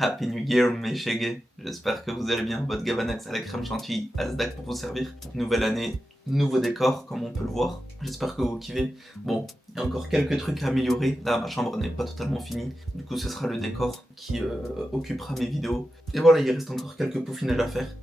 Happy New Year mes chégués. J'espère que vous allez bien. Votre Gavanax à la crème chantilly, Asdac pour vous servir. Nouvelle année, nouveau décor comme on peut le voir. J'espère que vous kiffez. Bon, il y a encore quelques trucs à améliorer. Là, ma chambre n'est pas totalement finie. Du coup, ce sera le décor qui occupera mes vidéos. Et voilà, il reste encore quelques peaufinages à faire.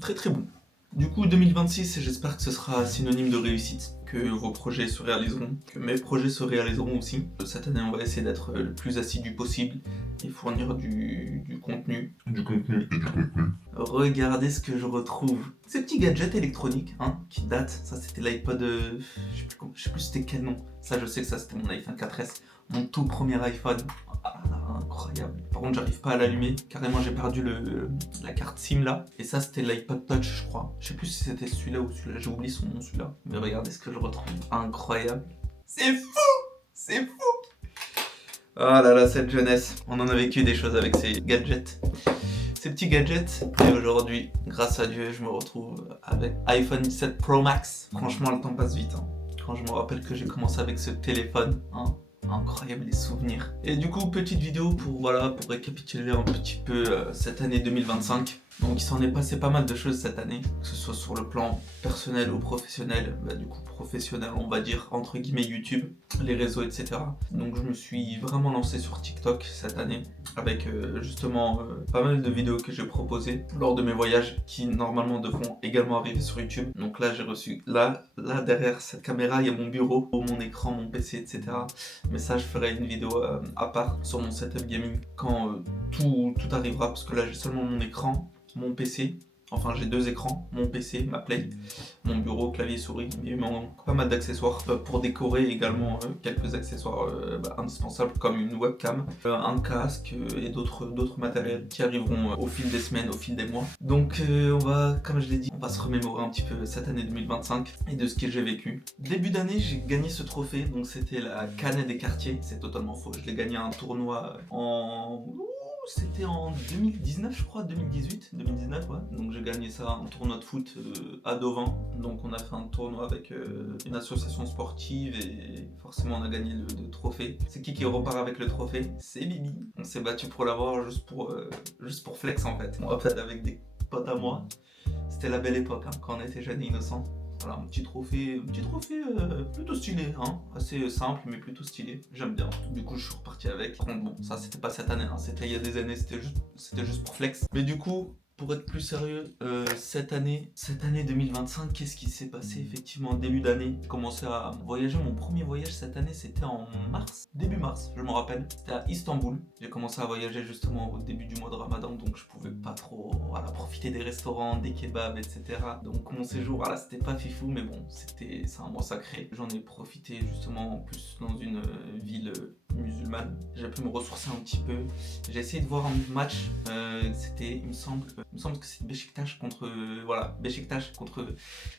Très très bon. Du coup, 2026, j'espère que ce sera synonyme de réussite, que vos projets se réaliseront, que mes projets se réaliseront aussi. Cette année, on va essayer d'être le plus assidu possible et fournir du contenu. Du contenu et du contenu. Regardez ce que je retrouve. Ces petits gadgets électroniques, qui datent. Ça, c'était l'iPod. Je sais plus c'était quel nom. Ça, je sais que ça, c'était mon iPhone 4S. Mon tout premier iPhone. Incroyable. Par contre, j'arrive pas à l'allumer. Carrément, j'ai perdu la carte SIM là. Et ça, c'était l'iPod Touch, je crois. Je sais plus si c'était celui-là ou celui-là. J'ai oublié son nom, celui-là. Mais regardez ce que je retrouve. Incroyable. C'est fou! C'est fou! Oh là là, cette jeunesse. On en a vécu des choses avec ces gadgets. Ces petits gadgets. Et aujourd'hui, grâce à Dieu, je me retrouve avec iPhone 17 Pro Max. Franchement, le temps passe vite. Quand je me rappelle que j'ai commencé avec ce téléphone, incroyable les souvenirs. Et du coup, petite vidéo pour récapituler un petit peu cette année 2025. Donc il s'en est passé pas mal de choses cette année, que ce soit sur le plan personnel ou professionnel. Du coup professionnel, on va dire entre guillemets YouTube, les réseaux, etc. Donc je me suis vraiment lancé sur TikTok cette année avec justement pas mal de vidéos que j'ai proposées lors de mes voyages qui normalement devront également arriver sur YouTube. Donc là j'ai reçu, là derrière cette caméra il y a mon bureau, mon écran, mon PC, etc. Mais ça je ferai une vidéo à part sur mon setup gaming quand tout arrivera, parce que là j'ai seulement mon écran, mon PC, enfin j'ai deux écrans, mon PC, ma Play, mon bureau, clavier, souris, mais il manque pas mal d'accessoires pour décorer, également quelques accessoires indispensables comme une webcam, un casque et d'autres matériels qui arriveront au fil des semaines, au fil des mois. Donc on va, comme je l'ai dit, on va se remémorer un petit peu cette année 2025 et de ce que j'ai vécu. Début d'année, j'ai gagné ce trophée, donc c'était la Canet des quartiers, c'est totalement faux, je l'ai gagné à un tournoi c'était en 2019 je crois, 2019 ouais. Donc j'ai gagné ça, un tournoi de foot à Deauvin. Donc on a fait un tournoi avec une association sportive et forcément on a gagné le trophée. C'est qui repart avec le trophée? C'est Bibi. On s'est battu pour l'avoir juste pour flex en fait. On va peut-être avec des potes à moi. C'était la belle époque quand on était jeunes et innocents. Voilà, un petit trophée plutôt stylé, assez simple mais plutôt stylé, j'aime bien. Du coup je suis reparti avec. Par contre bon, ça c'était pas cette année, c'était il y a des années, c'était juste pour flex. Mais du coup, pour être plus sérieux, cette année 2025, qu'est-ce qui s'est passé effectivement début d'année? J'ai commencé à voyager, mon premier voyage cette année c'était en mars, début mars, je me rappelle. C'était à Istanbul. J'ai commencé à voyager justement au début du mois de Ramadan, donc je pouvais pas trop profiter des restaurants, des kebabs, etc. Donc mon séjour, c'était pas fifou, mais bon, c'est un mois sacré. J'en ai profité justement en plus dans une ville musulmane. J'ai pu me ressourcer un petit peu. J'ai essayé de voir un match. C'était, il me semble que c'est Beşiktaş contre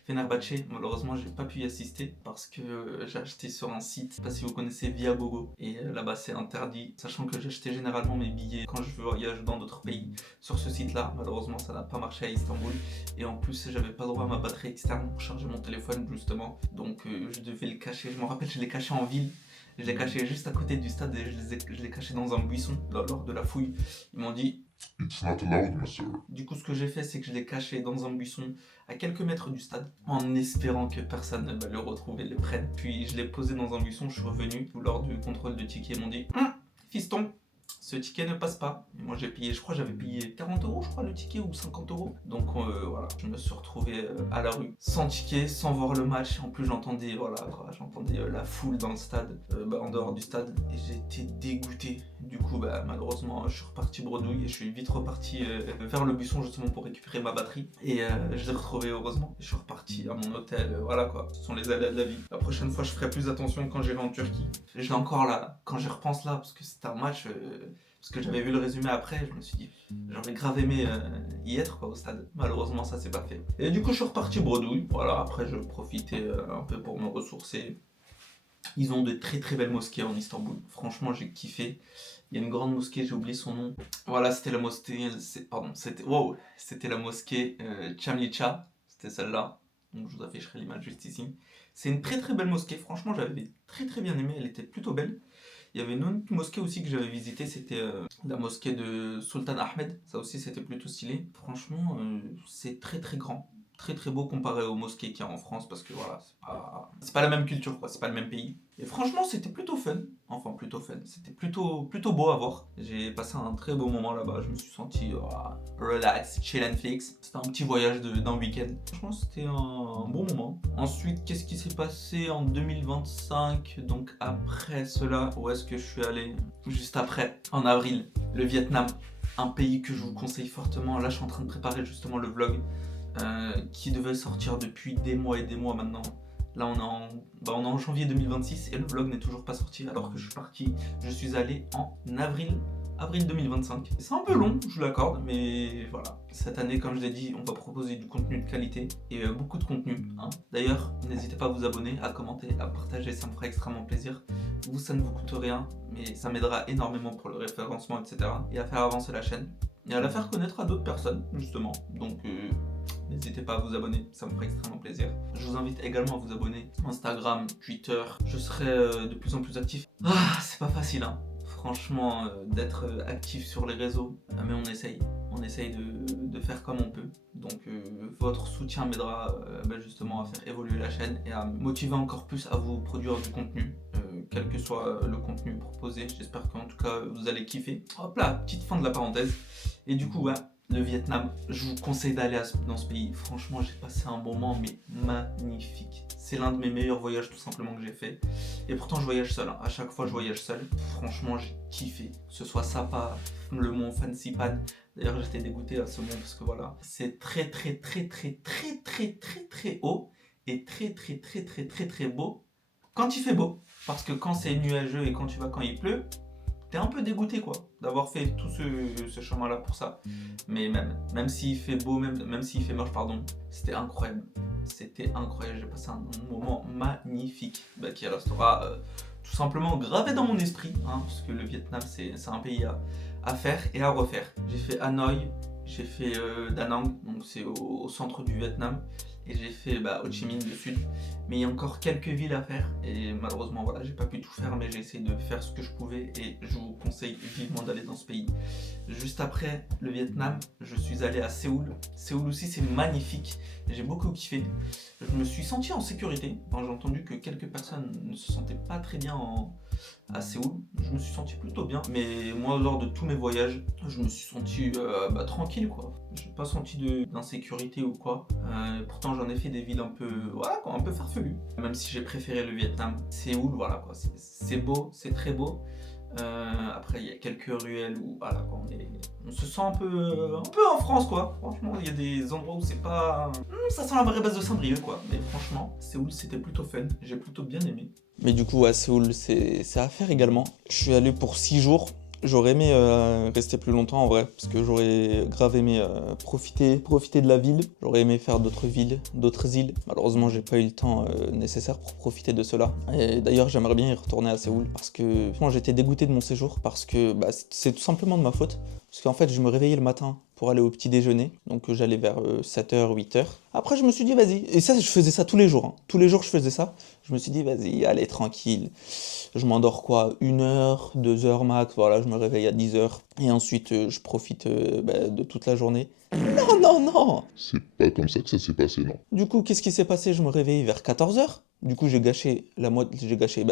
Fenerbahçe. Malheureusement, j'ai pas pu y assister parce que j'ai acheté sur un site. Je sais pas si vous connaissez Viagogo. Et là-bas, c'est interdit. Sachant que j'achetais généralement mes billets quand je voyage dans d'autres pays sur ce site-là. Malheureusement, ça n'a pas marché à Istanbul. Et en plus, j'avais pas droit à ma batterie externe pour charger mon téléphone justement. Donc, je devais le cacher. Je me rappelle, je l'ai caché en ville. Je l'ai caché juste à côté du stade et je l'ai caché dans un buisson lors de la fouille. Ils m'ont dit It's not allowed, monsieur. Du coup, ce que j'ai fait, c'est que je l'ai caché dans un buisson à quelques mètres du stade en espérant que personne ne va le retrouver et le prenne. Puis je l'ai posé dans un buisson, je suis revenu. Lors du contrôle de ticket, ils m'ont dit Fiston, ce ticket ne passe pas. Et moi j'ai payé, je crois j'avais payé 40 € je crois le ticket ou 50 €. Donc voilà, je me suis retrouvé à la rue, sans ticket, sans voir le match. En plus j'entendais la foule dans le stade, en dehors du stade, et j'étais dégoûté. Du coup malheureusement je suis reparti bredouille et je suis vite reparti vers le buisson justement pour récupérer ma batterie. Et je l'ai retrouvé heureusement. Et je suis reparti à mon hôtel, voilà quoi. Ce sont les aléas de la vie. La prochaine fois je ferai plus attention quand j'irai en Turquie. Je l'ai encore là, quand j'y repense là, parce que c'était un match, parce que j'avais vu le résumé après, je me suis dit, j'aurais grave aimé y être quoi, au stade. Malheureusement ça s'est pas fait. Et du coup je suis reparti bredouille, voilà, après je profitais un peu pour me ressourcer. Ils ont de très très belles mosquées en Istanbul, franchement j'ai kiffé. Il y a une grande mosquée, j'ai oublié son nom. Voilà, c'était la mosquée, c'était la mosquée Çamlıca, c'était celle-là. donc je vous afficherai l'image juste ici. C'est une très très belle mosquée, franchement j'avais très très bien aimé, elle était plutôt belle. Il y avait une autre mosquée aussi que j'avais visitée, c'était la mosquée de Sultan Ahmed, ça aussi c'était plutôt stylé. Franchement c'est très très grand, très très beau comparé aux mosquées qu'il y a en France, parce que voilà, c'est pas la même culture quoi, c'est pas le même pays. Et franchement c'était plutôt fun, c'était plutôt beau à voir. J'ai passé un très beau moment là-bas, je me suis senti relax, chill and fix. C'était un petit voyage d'un week-end. Franchement c'était un bon moment. Ensuite qu'est-ce qui s'est passé en 2025, donc après cela, où est-ce que je suis allé? Juste après, en avril, le Vietnam, un pays que je vous conseille fortement. Là je suis en train de préparer justement le vlog qui devait sortir depuis des mois et des mois maintenant. Là on est en janvier 2026 et le vlog n'est toujours pas sorti alors que je suis allé en avril 2025. C'est un peu long, je vous l'accorde, mais voilà. Cette année, comme je l'ai dit, on va proposer du contenu de qualité et beaucoup de contenu. Hein. D'ailleurs, n'hésitez pas à vous abonner, à commenter, à partager, ça me fera extrêmement plaisir. Vous, ça ne vous coûte rien, mais ça m'aidera énormément pour le référencement, etc. Et à faire avancer la chaîne et à la faire connaître à d'autres personnes, justement. Donc, n'hésitez pas à vous abonner, ça me ferait extrêmement plaisir. Je vous invite également à vous abonner Instagram, Twitter. Je serai de plus en plus actif. Ah, c'est pas facile, hein. Franchement, d'être actif sur les réseaux, mais on essaye de faire comme on peut. Donc votre soutien m'aidera justement à faire évoluer la chaîne et à me motiver encore plus à vous produire du contenu, quel que soit le contenu proposé. J'espère qu'en tout cas vous allez kiffer. Hop là, petite fin de la parenthèse. Et du coup, ouais, le Vietnam, je vous conseille d'aller dans ce pays. Franchement, j'ai passé un moment mais magnifique. C'est l'un de mes meilleurs voyages tout simplement que j'ai fait. Et pourtant je voyage seul, hein. À chaque fois je voyage seul. Franchement j'ai kiffé. Que ce soit Sapa, le mont Fansipan. D'ailleurs j'étais dégoûté à ce mont parce que voilà, c'est très haut et très beau quand il fait beau. Parce que quand c'est nuageux et quand tu vas quand il pleut, t'es un peu dégoûté quoi, d'avoir fait tout ce chemin là pour ça. Mais même s'il fait beau, même s'il fait moche, pardon, c'était incroyable. J'ai passé un moment magnifique qui restera tout simplement gravé dans mon esprit, hein, parce que le Vietnam c'est un pays à faire et à refaire. J'ai fait Hanoï, j'ai fait Da Nang, donc c'est au centre du Vietnam, et j'ai fait Ho Chi Minh le sud. Mais il y a encore quelques villes à faire et malheureusement voilà, j'ai pas pu tout faire, mais j'ai essayé de faire ce que je pouvais et je vous conseille vivement d'aller dans ce pays. Juste après le Vietnam, je suis allé à Séoul. Séoul aussi c'est magnifique, j'ai beaucoup kiffé. Je me suis senti en sécurité. Enfin, j'ai entendu que quelques personnes ne se sentaient pas très bien à Séoul. Je me suis senti plutôt bien, mais moi lors de tous mes voyages, je me suis senti tranquille quoi. J'ai pas senti d'insécurité ou quoi. Pourtant j'en ai fait des villes un peu farfelues. Même si j'ai préféré le Vietnam, Séoul voilà quoi. C'est beau, c'est très beau. Après il y a quelques ruelles où voilà quoi, on se sent un peu en France quoi. Franchement il y a des endroits où c'est pas... ça sent la vraie base de Saint-Brieuc quoi. Mais franchement Séoul c'était plutôt fun, j'ai plutôt bien aimé. Mais du coup à Séoul c'est à faire également. Je suis allé pour 6 jours. J'aurais aimé rester plus longtemps en vrai, parce que j'aurais grave aimé profiter de la ville. J'aurais aimé faire d'autres villes, d'autres îles. Malheureusement, j'ai pas eu le temps nécessaire pour profiter de cela. Et d'ailleurs, j'aimerais bien y retourner à Séoul, parce que moi j'étais dégoûté de mon séjour, parce que c'est tout simplement de ma faute. Parce qu'en fait, je me réveillais le matin pour aller au petit déjeuner, donc j'allais vers 7h, 8h. Après, je me suis dit, vas-y. Et ça, je faisais ça tous les jours. Hein. Tous les jours, je faisais ça. Je me suis dit, vas-y, allez, tranquille. Je m'endors quoi, 1 heure, 2 heures max, voilà, je me réveille à 10 heures. Et ensuite, je profite de toute la journée. Non. C'est pas comme ça que ça s'est passé, non. Du coup, qu'est-ce qui s'est passé? Je me réveille vers 14 heures. Du coup, j'ai gâché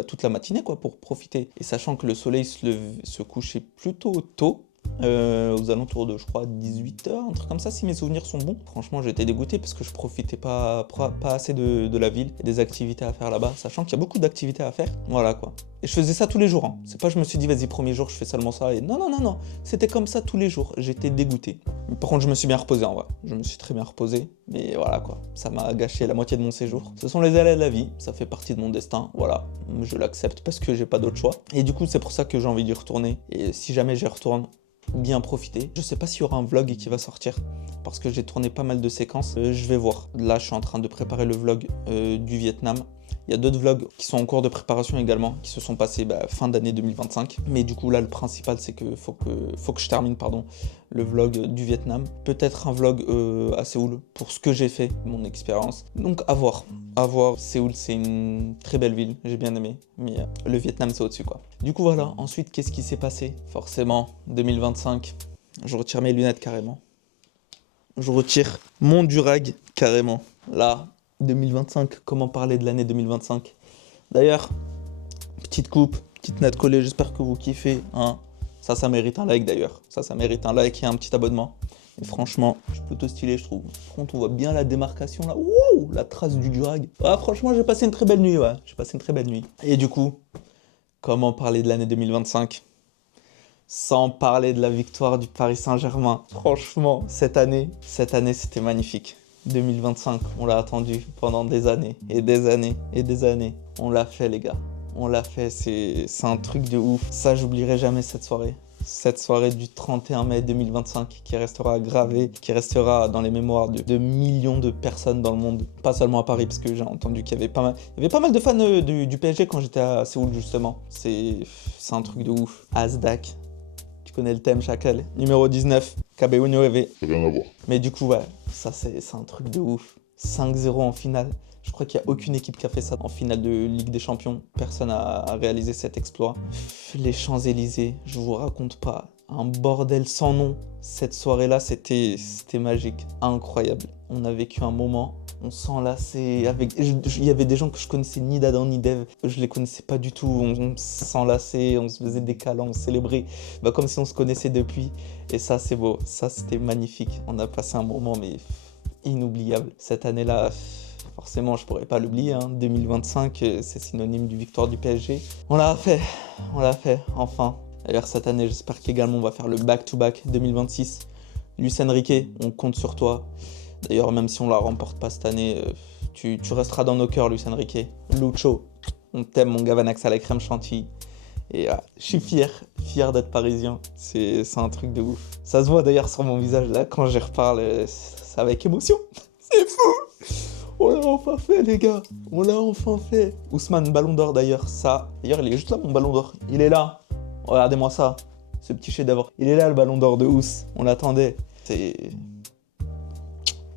toute la matinée quoi, pour profiter. Et sachant que le soleil se couchait plutôt tôt, aux alentours de, je crois, 18h, un truc comme ça, si mes souvenirs sont bons. Franchement, j'étais dégoûté parce que je profitais pas assez de la ville et des activités à faire là-bas, sachant qu'il y a beaucoup d'activités à faire. Voilà quoi. Et je faisais ça tous les jours. Hein. C'est pas je me suis dit, vas-y, premier jour, je fais seulement ça. Et non. C'était comme ça tous les jours. J'étais dégoûté. Mais par contre, je me suis bien reposé en vrai. Je me suis très bien reposé. Mais voilà quoi. Ça m'a gâché la moitié de mon séjour. Ce sont les aléas de la vie. Ça fait partie de mon destin. Voilà. Je l'accepte parce que j'ai pas d'autre choix. Et du coup, c'est pour ça que j'ai envie d'y retourner. Et si jamais j'y retourne, bien profiter. Je sais pas s'il y aura un vlog qui va sortir parce que j'ai tourné pas mal de séquences. Je vais voir. Là, je suis en train de préparer le vlog du Vietnam. Il y a d'autres vlogs qui sont en cours de préparation également, qui se sont passés fin d'année 2025. Mais du coup, là, le principal, c'est que faut que je termine le vlog du Vietnam. Peut-être un vlog à Séoul pour ce que j'ai fait, mon expérience. Donc, à voir. À voir. Séoul, c'est une très belle ville, j'ai bien aimé. Mais le Vietnam, c'est au-dessus, quoi. Du coup, voilà. Ensuite, qu'est-ce qui s'est passé? Forcément, 2025, je retire mes lunettes carrément. Je retire mon durag carrément. Là, 2025, comment parler de l'année 2025? D'ailleurs, petite coupe, petite note collée, j'espère que vous kiffez. Hein. Ça mérite un like d'ailleurs. Ça mérite un like et un petit abonnement. Et franchement, je suis plutôt stylé, je trouve. Par contre, on voit bien la démarcation là. Wow, la trace du durag. Ah, franchement, j'ai passé une très belle nuit, ouais. J'ai passé une très belle nuit. Et du coup, comment parler de l'année 2025 sans parler de la victoire du Paris Saint-Germain? Franchement, cette année, c'était magnifique. 2025, on l'a attendu pendant des années, et des années, et des années. On l'a fait, les gars. On l'a fait, c'est un truc de ouf. Ça, j'oublierai jamais cette soirée. Cette soirée du 31 mai 2025 qui restera gravée, qui restera dans les mémoires de millions de personnes dans le monde. Pas seulement à Paris, parce que j'ai entendu qu'il y avait pas mal de fans du PSG quand j'étais à Séoul, justement. C'est un truc de ouf. Asdak. Tu connais le thème, Chacal. Numéro 19, KBO 9. Rien à voir. Mais du coup, ouais, ça c'est un truc de ouf. 5-0 en finale. Je crois qu'il n'y a aucune équipe qui a fait ça en finale de Ligue des Champions. Personne n'a réalisé cet exploit. Les Champs-Élysées, je vous raconte pas. Un bordel sans nom. Cette soirée-là, c'était magique. Incroyable. On a vécu un moment. On s'enlaçait avec... Il y avait des gens que je connaissais ni d'Adam ni d'Ève. Je les connaissais pas du tout. On s'enlaçait, on se faisait des câlins, on célébrait comme si on se connaissait depuis. Et ça, c'est beau. Ça, c'était magnifique. On a passé un moment, mais inoubliable. Cette année-là, forcément, je pourrais pas l'oublier. 2025, c'est synonyme du victoire du PSG. On l'a fait, enfin. D'ailleurs, cette année, j'espère qu'également on va faire le back-to-back 2026. Luis Enrique, on compte sur toi. D'ailleurs, même si on la remporte pas cette année, tu resteras dans nos cœurs, Luis Enrique. Lucho, on t'aime, mon Gavanax à la crème chantilly. Et je suis fier d'être parisien. C'est un truc de ouf. Ça se voit d'ailleurs sur mon visage, là, quand j'y reparle, c'est avec émotion. C'est fou. On l'a enfin fait, les gars. On l'a enfin fait. Ousmane, ballon d'or d'ailleurs, ça. D'ailleurs, il est juste là, mon ballon d'or. Il est là. Regardez-moi ça. Ce petit chef-d'œuvre. Il est là, le ballon d'or de Ous. On l'attendait.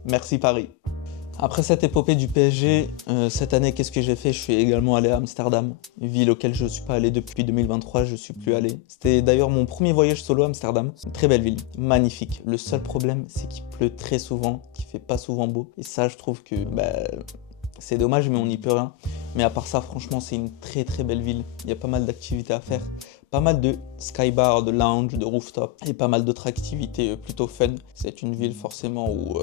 Merci Paris. Après cette épopée du PSG, cette année, qu'est-ce que j'ai fait? Je suis également allé à Amsterdam, ville auquel je ne suis pas allé depuis 2023, je ne suis plus allé. C'était d'ailleurs mon premier voyage solo à Amsterdam. C'est une très belle ville, magnifique. Le seul problème, c'est qu'il pleut très souvent, qu'il fait pas souvent beau. Et ça, je trouve que c'est dommage, mais on n'y peut rien. Mais à part ça, franchement, c'est une très très belle ville. Il y a pas mal d'activités à faire. Pas mal de skybar, de lounge, de rooftop et pas mal d'autres activités plutôt fun. C'est une ville forcément où...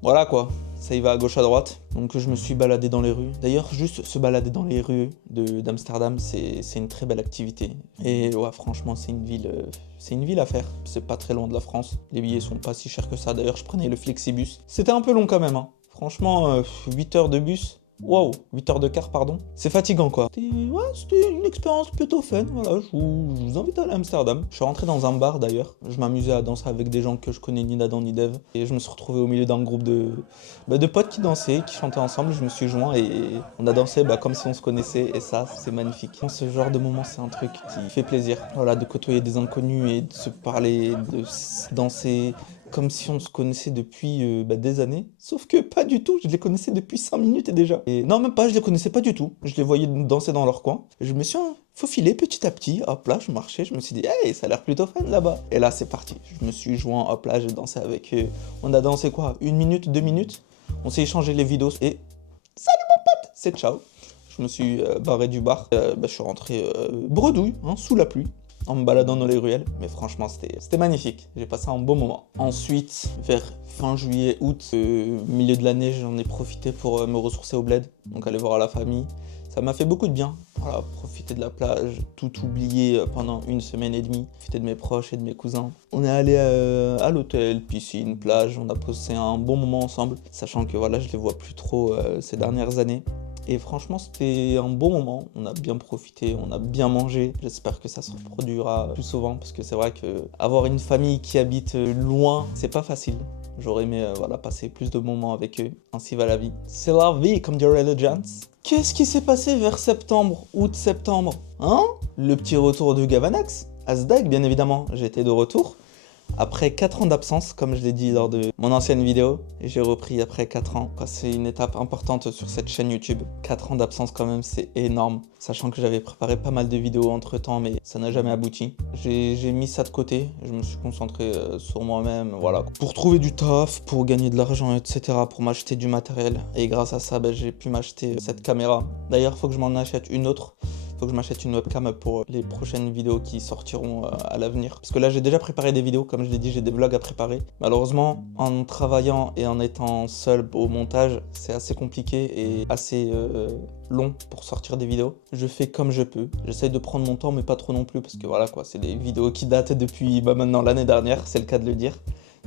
voilà quoi, ça y va à gauche à droite. Donc je me suis baladé dans les rues. D'ailleurs, juste se balader dans les rues d'Amsterdam, c'est une très belle activité. Et ouais, franchement, c'est une ville à faire. C'est pas très loin de la France. Les billets sont pas si chers que ça. D'ailleurs, je prenais le Flexibus. C'était un peu long quand même. Franchement, 8 heures de bus. Wow, 8 heures de car, pardon. C'est fatigant quoi. C'était une expérience plutôt fun, voilà, je vous invite à aller à Amsterdam. Je suis rentré dans un bar d'ailleurs, je m'amusais à danser avec des gens que je connais ni d'Adam ni d'Ève. Et je me suis retrouvé au milieu d'un groupe de potes qui dansaient, qui chantaient ensemble, je me suis joint et on a dansé comme si on se connaissait et ça, c'est magnifique. Ce genre de moment, c'est un truc qui fait plaisir. Voilà, de côtoyer des inconnus et de se parler, de danser... comme si on se connaissait depuis des années. Sauf que pas du tout, je les connaissais depuis 5 minutes et déjà. Et non, même pas, je les connaissais pas du tout. Je les voyais danser dans leur coin. Et je me suis faufilé petit à petit. Hop là, je marchais, je me suis dit, hey, ça a l'air plutôt fun là-bas. Et là, c'est parti. Je me suis joint, hop là, j'ai dansé avec eux. On a dansé quoi? 1 minute, 2 minutes? On s'est échangé les vidéos et... salut mon pote! C'est ciao. Je me suis barré du bar. Je suis rentré bredouille, sous la pluie, en me baladant dans les ruelles, mais franchement c'était magnifique, j'ai passé un bon moment. Ensuite, vers fin juillet, août, milieu de l'année, j'en ai profité pour me ressourcer au bled, donc aller voir la famille. Ça m'a fait beaucoup de bien, voilà, profiter de la plage, tout oublier pendant 1 semaine et demie, profiter de mes proches et de mes cousins. On est allé à l'hôtel, piscine, plage, on a passé un bon moment ensemble, sachant que voilà, je les vois plus trop ces dernières années. Et franchement, c'était un bon moment, on a bien profité, on a bien mangé. J'espère que ça se reproduira plus souvent parce que c'est vrai que avoir une famille qui habite loin, c'est pas facile. J'aurais aimé voilà, passer plus de moments avec eux. Ainsi va la vie. C'est la vie, comme dirait Legends. Qu'est-ce qui s'est passé vers septembre, août-septembre? Hein? Le petit retour de Gavanax. Asdag, bien évidemment, j'étais de retour. Après 4 ans d'absence, comme je l'ai dit lors de mon ancienne vidéo, j'ai repris après 4 ans. C'est une étape importante sur cette chaîne YouTube. 4 ans d'absence quand même, c'est énorme. Sachant que j'avais préparé pas mal de vidéos entre temps, mais ça n'a jamais abouti. J'ai mis ça de côté, je me suis concentré sur moi-même, voilà. Pour trouver du taf, pour gagner de l'argent, etc. Pour m'acheter du matériel. Et grâce à ça, j'ai pu m'acheter cette caméra. D'ailleurs, il faut que je m'en achète une autre. Faut que je m'achète une webcam pour les prochaines vidéos qui sortiront à l'avenir. Parce que là, j'ai déjà préparé des vidéos, comme je l'ai dit, j'ai des vlogs à préparer. Malheureusement, en travaillant et en étant seul au montage, c'est assez compliqué et assez long pour sortir des vidéos. Je fais comme je peux. J'essaye de prendre mon temps, mais pas trop non plus, parce que voilà quoi, c'est des vidéos qui datent depuis maintenant l'année dernière, c'est le cas de le dire.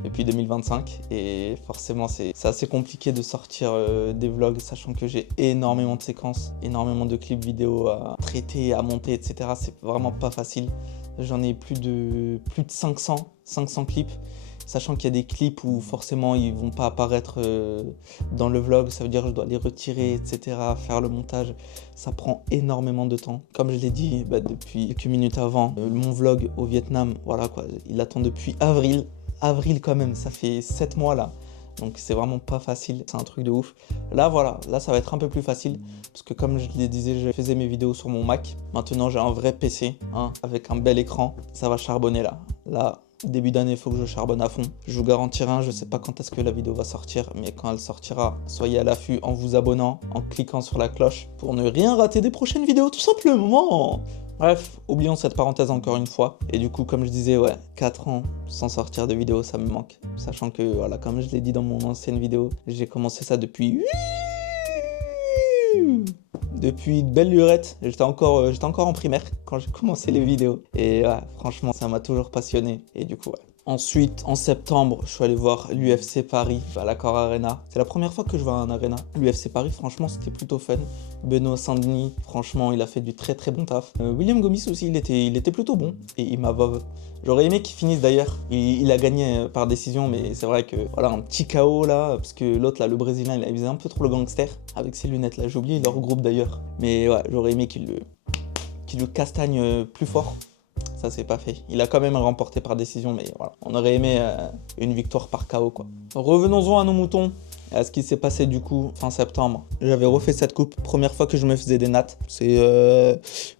Depuis 2025 et forcément c'est assez compliqué de sortir des vlogs sachant que j'ai énormément de séquences, énormément de clips vidéo à traiter, à monter, etc. C'est vraiment pas facile. J'en ai plus de 500 clips, sachant qu'il y a des clips où forcément ils vont pas apparaître dans le vlog, ça veut dire que je dois les retirer, etc., faire le montage, ça prend énormément de temps. Comme je l'ai dit depuis quelques minutes avant, mon vlog au Vietnam, voilà quoi, il attend depuis avril quand même, ça fait 7 mois là, donc c'est vraiment pas facile, c'est un truc de ouf. Là voilà, là ça va être un peu plus facile, parce que comme je le disais, je faisais mes vidéos sur mon Mac, maintenant j'ai un vrai PC, avec un bel écran, ça va charbonner là. Là, début d'année, il faut que je charbonne à fond. Je vous garantis rien, je sais pas quand est-ce que la vidéo va sortir, mais quand elle sortira, soyez à l'affût en vous abonnant, en cliquant sur la cloche, pour ne rien rater des prochaines vidéos tout simplement. Bref, oublions cette parenthèse encore une fois. Et du coup, comme je disais, 4 ans sans sortir de vidéo, ça me manque. Sachant que, voilà, comme je l'ai dit dans mon ancienne vidéo, j'ai commencé ça depuis une belle lurette. J'étais encore en primaire quand j'ai commencé les vidéos. Et franchement, ça m'a toujours passionné. Et du coup, Ensuite, en septembre, je suis allé voir l'UFC Paris à l'Accor Arena. C'est la première fois que je vais à un arena. L'UFC Paris, franchement, c'était plutôt fun. Benoît Saint-Denis, franchement, il a fait du très très bon taf. William Gomis aussi, il était plutôt bon. Et il m'a vove. J'aurais aimé qu'il finisse d'ailleurs. Il a gagné par décision, mais c'est vrai que voilà, un petit KO là, parce que l'autre là, le Brésilien, il faisait un peu trop le gangster avec ses lunettes là. J'ai oublié leur groupe d'ailleurs. Mais ouais, j'aurais aimé qu'il le castagne plus fort. Ça s'est pas fait. Il a quand même remporté par décision, mais voilà. On aurait aimé une victoire par KO quoi. Revenons-en à nos moutons. À ce qui s'est passé du coup fin septembre. J'avais refait cette coupe, première fois que je me faisais des nattes. C'est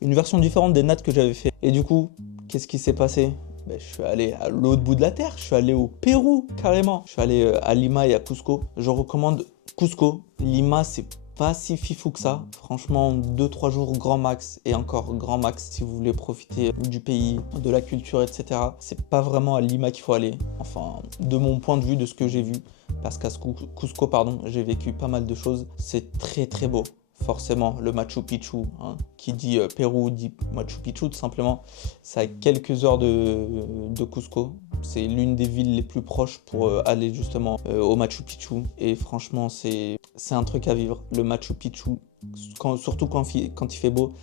une version différente des nattes que j'avais fait. Et du coup, qu'est-ce qui s'est passé? Je suis allé à l'autre bout de la terre, je suis allé au Pérou carrément. Je suis allé à Lima et à Cusco. Je recommande Cusco. Lima, c'est pas si fifou que ça. Franchement, 2-3 jours grand max et encore grand max si vous voulez profiter du pays, de la culture, etc. C'est pas vraiment à Lima qu'il faut aller. Enfin, de mon point de vue, de ce que j'ai vu. Parce qu'à Cusco, j'ai vécu pas mal de choses. C'est très très beau. Forcément, le Machu Picchu, qui dit Pérou dit Machu Picchu tout simplement. C'est à quelques heures de Cusco. C'est l'une des villes les plus proches pour aller justement au Machu Picchu. Et franchement, c'est un truc à vivre. Le Machu Picchu, surtout quand il fait beau.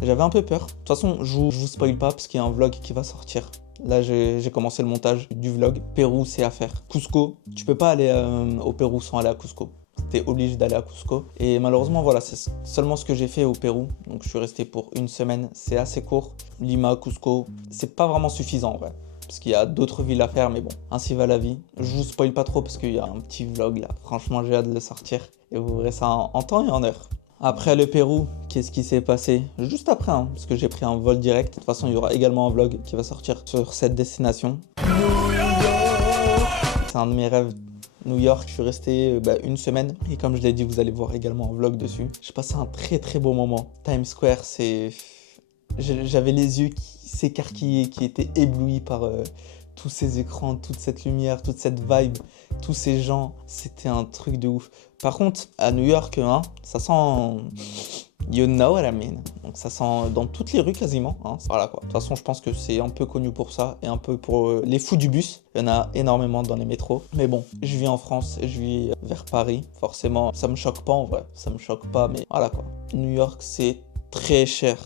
J'avais un peu peur. De toute façon, je vous spoil pas parce qu'il y a un vlog qui va sortir. Là, j'ai commencé le montage du vlog. Pérou, c'est à faire. Cusco, tu peux pas aller au Pérou sans aller à Cusco. T'es obligé d'aller à Cusco. Et malheureusement, voilà, c'est seulement ce que j'ai fait au Pérou. Donc, je suis resté pour une semaine. C'est assez court. Lima, Cusco, c'est pas vraiment suffisant en vrai. Parce qu'il y a d'autres villes à faire, mais bon, ainsi va la vie. Je vous spoil pas trop parce qu'il y a un petit vlog là. Franchement, j'ai hâte de le sortir. Et vous verrez ça en temps et en heure. Après le Pérou, qu'est-ce qui s'est passé? Juste après, parce que j'ai pris un vol direct. De toute façon, il y aura également un vlog qui va sortir sur cette destination. C'est un de mes rêves. New York, je suis resté une semaine. Et comme je l'ai dit, vous allez voir également un vlog dessus. J'ai passé un très très beau moment. Times Square, j'avais les yeux qui s'écarquillaient, qui étaient éblouis par tous ces écrans, toute cette lumière, toute cette vibe, tous ces gens. C'était un truc de ouf. Par contre, à New York, ça sent... You know what I mean. Donc ça sent dans toutes les rues quasiment. Voilà quoi. De toute façon, je pense que c'est un peu connu pour ça et un peu pour les fous du bus. Il y en a énormément dans les métros. Mais bon, je vis en France, je vis vers Paris. Forcément, ça me choque pas en vrai. Ça me choque pas, mais voilà quoi. New York, c'est très cher.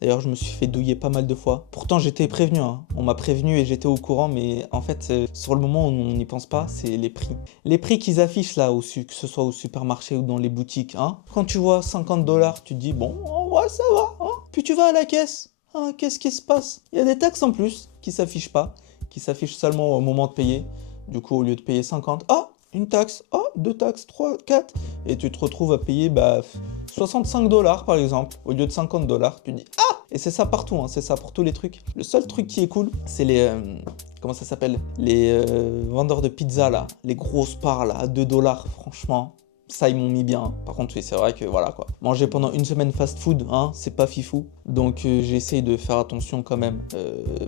D'ailleurs, je me suis fait douiller pas mal de fois. Pourtant, j'étais prévenu, hein. On m'a prévenu et j'étais au courant, mais en fait, sur le moment, on n'y pense pas, c'est les prix. Les prix qu'ils affichent là, que ce soit au supermarché ou dans les boutiques, hein. Quand tu vois 50 $, tu te dis, bon, ouais, ça va, hein. Puis tu vas à la caisse, hein, qu'est-ce qui se passe? Il y a des taxes en plus qui s'affichent pas, qui s'affichent seulement au moment de payer. Du coup, au lieu de payer 50, ah, une taxe, ah, deux taxes, 3, 4. Et tu te retrouves à payer 65 $ par exemple, au lieu de 50 $. Tu dis, ah! Et c'est ça partout, hein, c'est ça pour tous les trucs. Le seul truc qui est cool, c'est les... comment ça s'appelle? Les vendeurs de pizza là, les grosses parts là, à 2 $, franchement. Ça, ils m'ont mis bien. Par contre, oui, c'est vrai que voilà quoi. Manger pendant une semaine fast-food, hein, c'est pas fifou. Donc, j'essaye de faire attention quand même.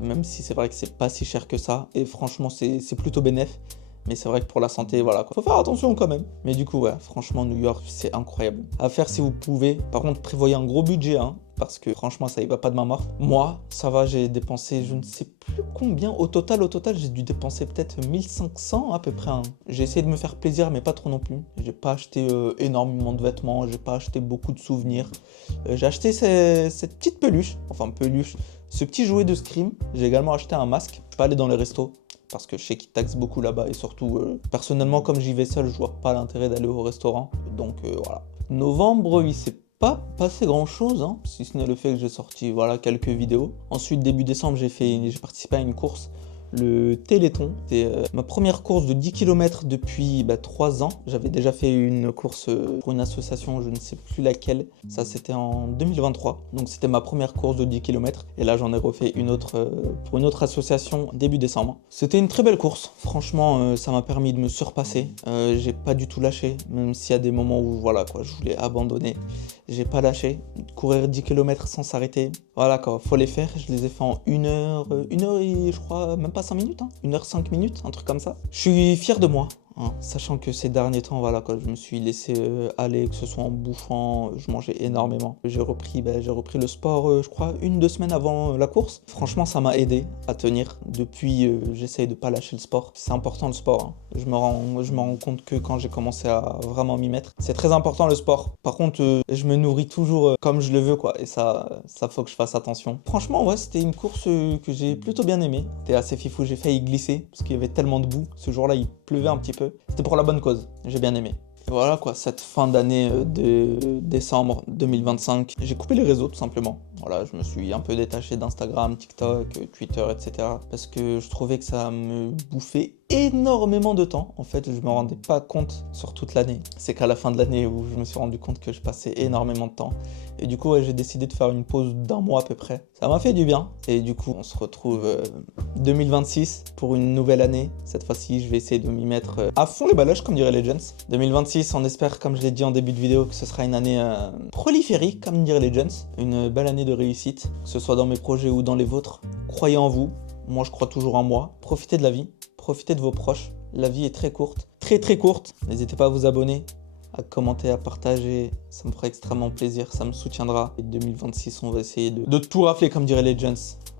Même si c'est vrai que c'est pas si cher que ça. Et franchement, c'est plutôt bénéf. Mais c'est vrai que pour la santé, voilà quoi. Faut faire attention quand même. Mais du coup, ouais, franchement, New York, c'est incroyable. À faire si vous pouvez. Par contre, prévoyez un gros budget, hein. Parce que franchement, ça y va pas de main morte. Moi, ça va, j'ai dépensé, je ne sais plus combien. Au total, j'ai dû dépenser peut-être 1500 à peu près, hein. J'ai essayé de me faire plaisir, mais pas trop non plus. J'ai pas acheté énormément de vêtements, j'ai pas acheté beaucoup de souvenirs. J'ai acheté cette petite peluche, ce petit jouet de Scream. J'ai également acheté un masque. Je suis pas allé dans les restos parce que je sais qu'ils taxent beaucoup là-bas et surtout, personnellement, comme j'y vais seul, je vois pas l'intérêt d'aller au restaurant. Donc voilà. Novembre, oui, c'est pas passé grand chose, hein, si ce n'est le fait que j'ai sorti voilà, quelques vidéos. Ensuite, début décembre, j'ai participé à une course, le Téléthon. C'était ma première course de 10 km depuis 3 ans. J'avais déjà fait une course pour une association, je ne sais plus laquelle. Ça, c'était en 2023. Donc, c'était ma première course de 10 km. Et là, j'en ai refait une autre pour une autre association début décembre. C'était une très belle course. Franchement, ça m'a permis de me surpasser. J'ai pas du tout lâché, même s'il y a des moments où voilà, quoi, je voulais abandonner. J'ai pas lâché. Courir 10 km sans s'arrêter. Voilà quoi, faut les faire. Je les ai fait en 1 heure et je crois même pas 5 minutes, hein. 1 heure 5 minutes, un truc comme ça. Je suis fier de moi, hein, sachant que ces derniers temps, voilà quoi, je me suis laissé aller, que ce soit en bouffant, je mangeais énormément. J'ai repris le sport, je crois, 1-2 semaines avant la course. Franchement, ça m'a aidé à tenir. Depuis, j'essaye de pas lâcher le sport. C'est important le sport, hein. Je me rends compte que quand j'ai commencé à vraiment m'y mettre, c'est très important le sport. Par contre, je me nourris toujours comme je le veux, quoi. Et ça faut que je fasse attention. Franchement, ouais, c'était une course que j'ai plutôt bien aimée. C'était assez fifou, j'ai failli glisser parce qu'il y avait tellement de boue. Ce jour-là, il pleuvait un petit peu. C'était pour la bonne cause. J'ai bien aimé. Et voilà quoi, cette fin d'année de décembre 2025, j'ai coupé les réseaux tout simplement. Voilà, je me suis un peu détaché d'Instagram, TikTok, Twitter, etc. Parce que je trouvais que ça me bouffait énormément de temps. En fait, je me rendais pas compte sur toute l'année. C'est qu'à la fin de l'année où je me suis rendu compte que je passais énormément de temps. Et du coup, ouais, j'ai décidé de faire une pause d'1 mois à peu près. Ça m'a fait du bien. Et du coup, on se retrouve 2026 pour une nouvelle année. Cette fois-ci, je vais essayer de m'y mettre à fond les baloches, comme dirait les Legends. 2026, on espère, comme je l'ai dit en début de vidéo, que ce sera une année proliférique, comme dirait les Legends. Une belle année de réussite, que ce soit dans mes projets ou dans les vôtres. Croyez en vous. Moi, je crois toujours en moi. Profitez de la vie. Profitez de vos proches. La vie est très courte. Très très courte. N'hésitez pas à vous abonner, à commenter, à partager, ça me fera extrêmement plaisir, ça me soutiendra. Et 2026, on va essayer de tout rafler comme dirait Legends,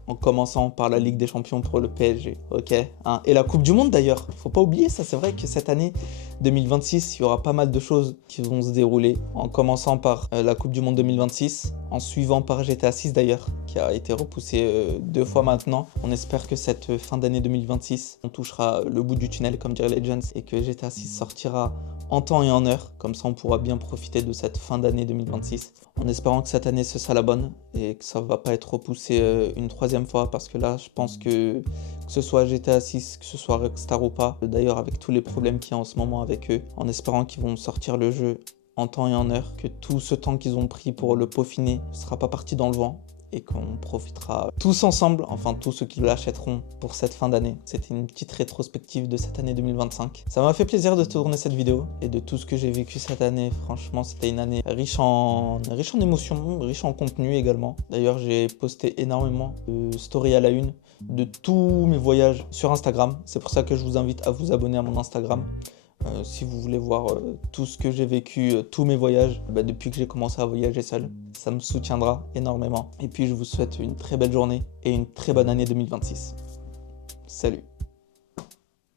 en commençant par la Ligue des Champions pour le PSG, ok, hein. Et la Coupe du Monde d'ailleurs, faut pas oublier ça, c'est vrai que cette année 2026, il y aura pas mal de choses qui vont se dérouler, en commençant par la Coupe du Monde 2026, en suivant par GTA 6 d'ailleurs, qui a été repoussé 2 fois maintenant. On espère que cette fin d'année 2026, on touchera le bout du tunnel comme dirait Legends, et que GTA 6 sortira en temps et en heure, comme ça on pourra bien profiter de cette fin d'année 2026, en espérant que cette année ce sera la bonne et que ça va pas être repoussé une 3e fois, parce que là je pense que ce soit GTA 6, que ce soit Rockstar ou pas, d'ailleurs avec tous les problèmes qu'il y a en ce moment avec eux, en espérant qu'ils vont sortir le jeu en temps et en heure, que tout ce temps qu'ils ont pris pour le peaufiner ne sera pas parti dans le vent, et qu'on profitera tous ensemble, enfin tous ceux qui l'achèteront pour cette fin d'année. C'était une petite rétrospective de cette année 2025. Ça m'a fait plaisir de tourner cette vidéo et de tout ce que j'ai vécu cette année. Franchement, c'était une année riche en émotions, riche en contenu également. D'ailleurs, j'ai posté énormément de stories à la une de tous mes voyages sur Instagram. C'est pour ça que je vous invite à vous abonner à mon Instagram. Si vous voulez voir tout ce que j'ai vécu, tous mes voyages, depuis que j'ai commencé à voyager seul, ça me soutiendra énormément. Et puis je vous souhaite une très belle journée et une très bonne année 2026. Salut!